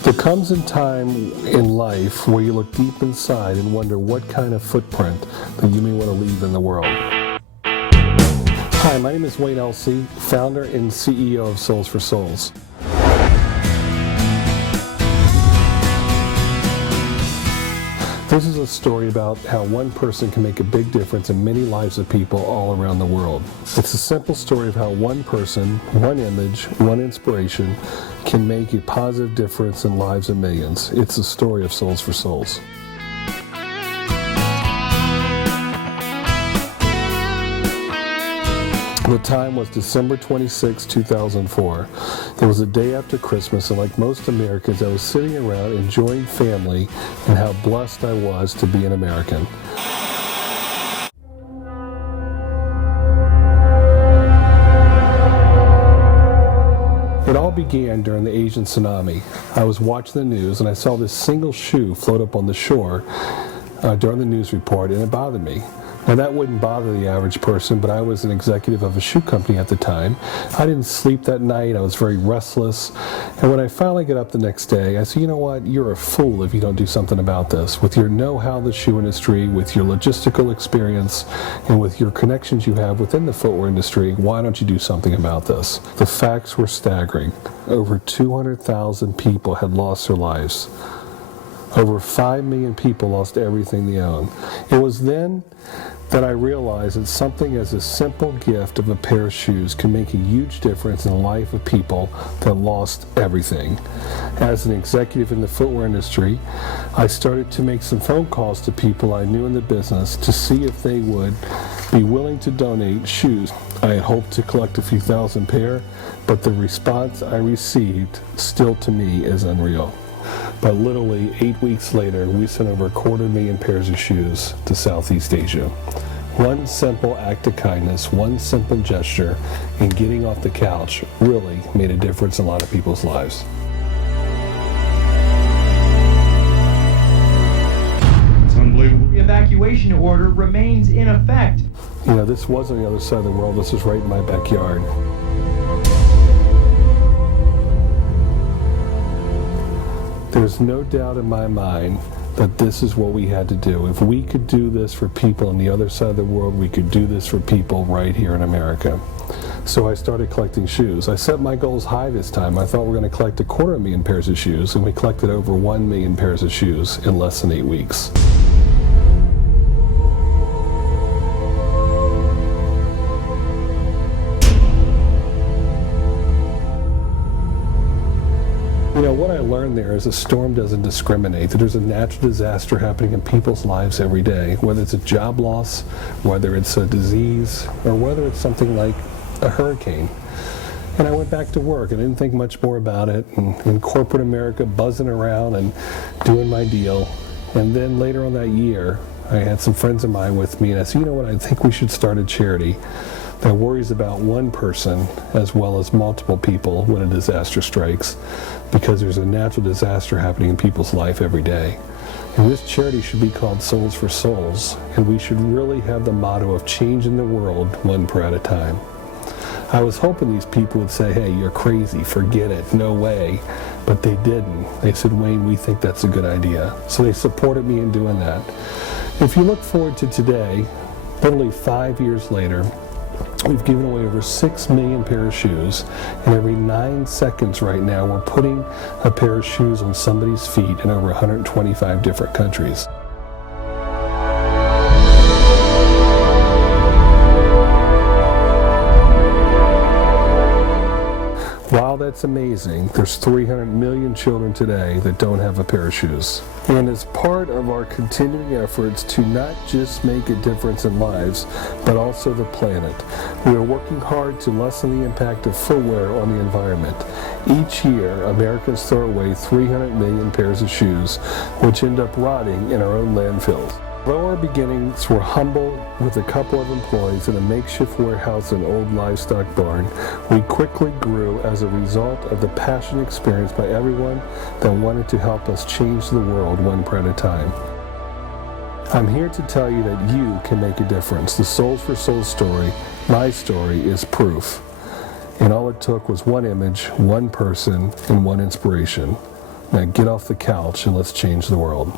There comes a time in life where you look deep inside and wonder what kind of footprint that you may want to leave in the world. Hi, my name is Wayne Elsey, founder and CEO of Soles for Souls. This is a story about how one person can make a big difference in many lives of people all around the world. It's a simple story of how one person, one image, one inspiration can make a positive difference in lives of millions. It's the story of Soles for Souls. The time was December 26, 2004. It was the day after Christmas, and like most Americans, I was sitting around enjoying family and how blessed I was to be an American. It all began during the Asian tsunami. I was watching the news and I saw this single shoe float up on the shore during the news report, and it bothered me. Now that wouldn't bother the average person, but I was an executive of a shoe company at the time. I didn't sleep that night, I was very restless, and when I finally got up the next day, I said, you know what, you're a fool if you don't do something about this. With your know-how in the shoe industry, with your logistical experience, and with your connections you have within the footwear industry, why don't you do something about this? The facts were staggering. Over 200,000 people had lost their lives. Over 5 million people lost everything they own. It was then that I realized that something as a simple gift of a pair of shoes can make a huge difference in the life of people that lost everything. As an executive in the footwear industry, I started to make some phone calls to people I knew in the business to see if they would be willing to donate shoes. I had hoped to collect a few thousand pair, but the response I received still to me is unreal. But literally 8 weeks later, we sent over 250,000 pairs of shoes to Southeast Asia. One simple act of kindness, one simple gesture, and getting off the couch really made a difference in a lot of people's lives. It's unbelievable. The evacuation order remains in effect. You know, this wasn't the other side of the world, this was right in my backyard. There's no doubt in my mind that this is what we had to do. If we could do this for people on the other side of the world, we could do this for people right here in America. So I started collecting shoes. I set my goals high this time. I thought we were going to collect 250,000 pairs of shoes, and we collected over 1 million pairs of shoes in less than 8 weeks. You know, what I learned there is a storm doesn't discriminate, that there's a natural disaster happening in people's lives every day, whether it's a job loss, whether it's a disease, or whether it's something like a hurricane. And I went back to work and didn't think much more about it, and in corporate America, buzzing around and doing my deal. And then later on that year, I had some friends of mine with me, and I said, you know what, I think we should start a charity that worries about one person as well as multiple people when a disaster strikes, because there's a natural disaster happening in people's life every day. And this charity should be called Soles for Souls, and we should really have the motto of changing the world one prayer at a time. I was hoping these people would say, hey, you're crazy, forget it, no way. But they didn't. They said, Wayne, we think that's a good idea. So they supported me in doing that. If you look forward to today, literally 5 years later, we've given away over 6 million pair of shoes, and every 9 seconds right now we're putting a pair of shoes on somebody's feet in over 125 different countries. While that's amazing, there's 300 million children today that don't have a pair of shoes. And as part of our continuing efforts to not just make a difference in lives, but also the planet, we are working hard to lessen the impact of footwear on the environment. Each year, Americans throw away 300 million pairs of shoes, which end up rotting in our own landfills. Though our beginnings were humble with a couple of employees in a makeshift warehouse in an old livestock barn, we quickly grew as a result of the passion experienced by everyone that wanted to help us change the world one prayer at a time. I'm here to tell you that you can make a difference. The Soles for Souls story, my story, is proof. And all it took was one image, one person, and one inspiration. Now get off the couch and let's change the world.